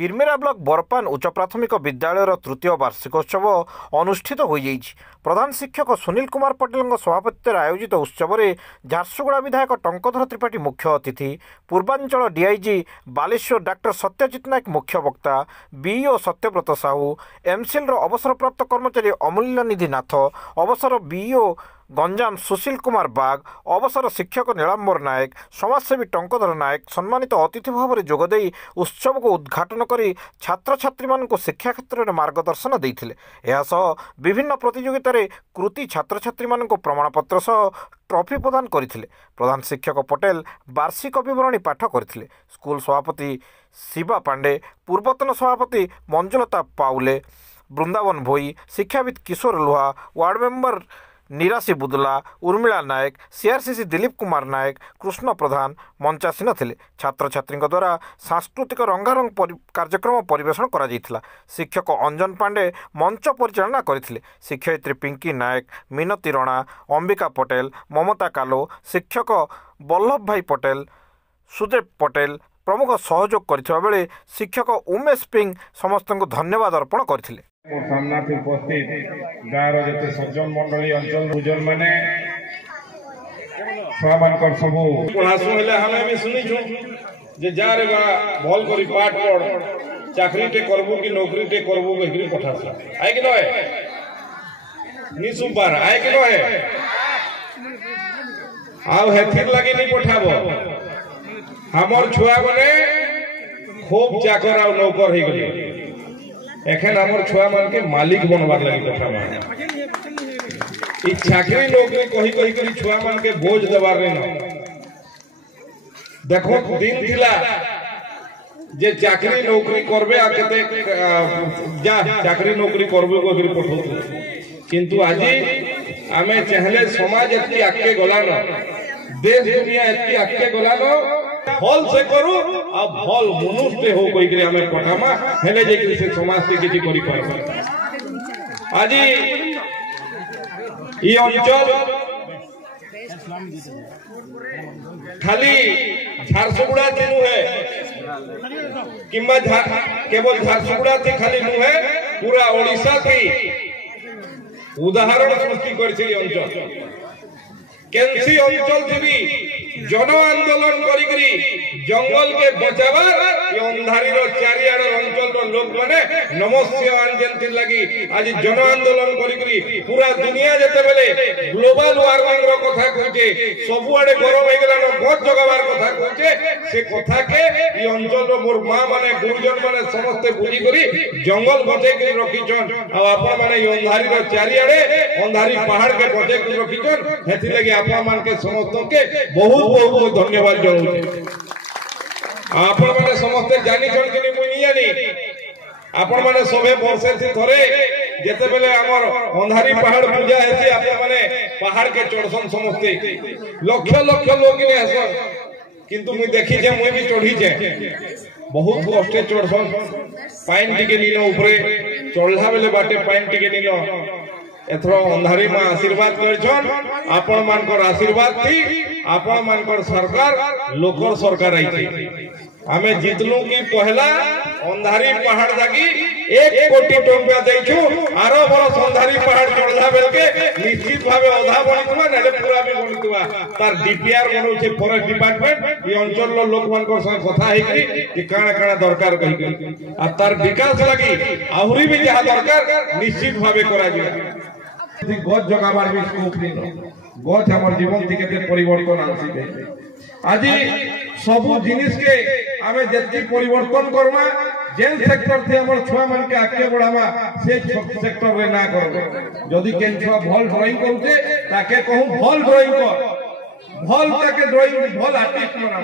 किरमेरा block बरपान उच्च प्राथमिक विद्यालय तृतीय वार्षिकोत्सव अनुष्ठित हो जाइछि। प्रधान शिक्षक सुनील कुमार पटेल सभापतित्व आयोजित उत्सव में झारसुगुड़ा विधायक टंकधर त्रिपाठी मुख्य अतिथि, पूर्वांचल डीआईजी बालेश्वर डॉक्टर सत्यजित नायक मुख्य वक्ता, बीईओ सत्यव्रत साहू, एमसीएल अवसरप्राप्त कर्मचारी अमूल्य निधि नाथ, अवसर बीईओ गंजाम सुशील कुमार बाग, अवसर शिक्षक नीलांबर नायक, समाजसेवी टंकधर नायक सम्मानित अतिथि भाव में जोगदे उत्सव को उद्घाटन कर छात्र छात्री मानक शिक्षा क्षेत्र में मार्गदर्शन देते। विभिन्न प्रतियोगिता कृति छात्र छात्री मानक प्रमाणपत्र सह ट्रॉफी प्रदान करथिले। प्रधान शिक्षक पटेल वार्षिक विवरणी पाठ करथिले। स्कूल सभापति शिवा पांडे, पूर्वतन सभापति मंजुलता पाउले, वृंदावन भोई, शिक्षाविद किशोर लुहा, वार्ड मेंबर निराशी बुदला, उर्मिला नायक, सीआरसीसी दिलीप कुमार नायक, कृष्ण प्रधान मंचासीन थिले। छात्र छात्री द्वारा सांस्कृतिक रंगारंग कार्यक्रम परिवेषण करा जायथिला। शिक्षक अंजन पांडे मंच परिचालना करथिले। शिक्षयित्री पिंकी नायक, मिनती रणा, अंबिका पटेल, ममता कालो, शिक्षक बल्लभ भाई पटेल, सुदेव पटेल प्रमुख सहयोग करथिबा बेले शिक्षक उमेश पिंग समस्त को धन्यवाद अर्पण करथिले। सामना उपस्थित गाँव जिते सज्जन मंडली अंचल गुजर मैंने सब पढ़ाशु हमें भी शुणीचु जे जार भल कर पाठ पढ़ चाकरी टे करबू कि नौकरी टे करबू कही पठास आए कि नहे निसुबार आए कि नहे आउ हेथिर लगी नहीं पठाब हमर छुआ बने खूब चाकर आ नौकर हो गए एखन हमर छुआ मान के मालिक बनवार लगी कथा मान ई चाकरी नौकरी कही कही करी छुआ मान के बोझ देवार नहीं देखो दिन थिला जे चाकरी नौकरी करबे आ केते जा चाकरी नौकरी करबे को गिर पठो किंतु आजी हमें चाहले समाज एतकी आके गलानो देश दुनिया एतकी आके गलानो भल से करू आ भल मनुष्य हो कोई करे हमें पठामा हेले जे कि से समाज से किछि करि पार आज ई अंचल खाली झारसुगुड़ा दिनु है किंबा केवल झारसुगुड़ा थी खाली नु है पूरा ओडिशा थी उदाहरण सृष्टि करछि अंचल केंसी अंचल थी जन आंदोलन करी जंगल के बचावा अंधारी चारिआड़ अंचल लोक मैंने नमस्य आंजन लगी आज जन आंदोलन करी पूरा दुनिया जेते बेले ग्लोबल वार्मिंग रो कथा कहचे सबुआडे गरम हो गलान गछ जगावार कथा कहचे से कथा के ई अंचल रो मोर मां माने गुरुजन माने समस्त बुझी करी जंगल बचे के रखिछन आ आपन माने ई अंधारी रो चारिआडे अंधारी पहाड़ के बचे के रखिछन हेति लगी आपन मान के समस्त के बहुत बहुत धन्यवाद जणाउछे। आपण माने समस्त जानि छन कि मुई नि जानि आपण माने सबे वर्षे थी थरे जेते बेले हमर अंधारी पहाड़ पूजा हेती आपण माने पहाड़ के चढ़सन समस्ते लक्ष लक्ष लोग ने हसन किंतु मुई देखि जे मुई भी चढ़ी जे बहुत कष्टे चढ़सन पाइन टिके नीलो ऊपरे चढ़ला बेले बाटे पाइन टिके नीलो एथरो अंधारी मां आशीर्वाद करछन आपण मानकर आशीर्वाद थी आपण मानकर सरकार लोकर सरकार आइछि हमें जितलू की पहला अंधारी पहाड़ जागी 1 कोटी टंका देछु आरो बरस अंधारी पहाड़ चढ़ला बेल के निश्चित भावे आधा बनितबा नेले पूरा भी बनितबा तार डीपीआर बनौ छे फॉरेस्ट डिपार्टमेंट ई अंचल लो लोक मानकर संग कथा हेकरी कि काना काना दरकार कहि आ तार विकास लागि आहुरी भी जहा दरकार निश्चित भावे करा जिया गछ जगाबार भी स्कोप नहीं गछ हमर जीवन थी केते परिवर्तन आनसी आज सब जिनिस के आमे जति परिवर्तन करमा जेन सेक्टर थे हमर छुआ मन के आगे बढ़ावा से सेक्टर रे ना करबे जदी केन छुआ भल ड्राइंग करते ताके कहूं भल ड्राइंग कर भल ताके ड्राइंग भल आर्टिस्ट बना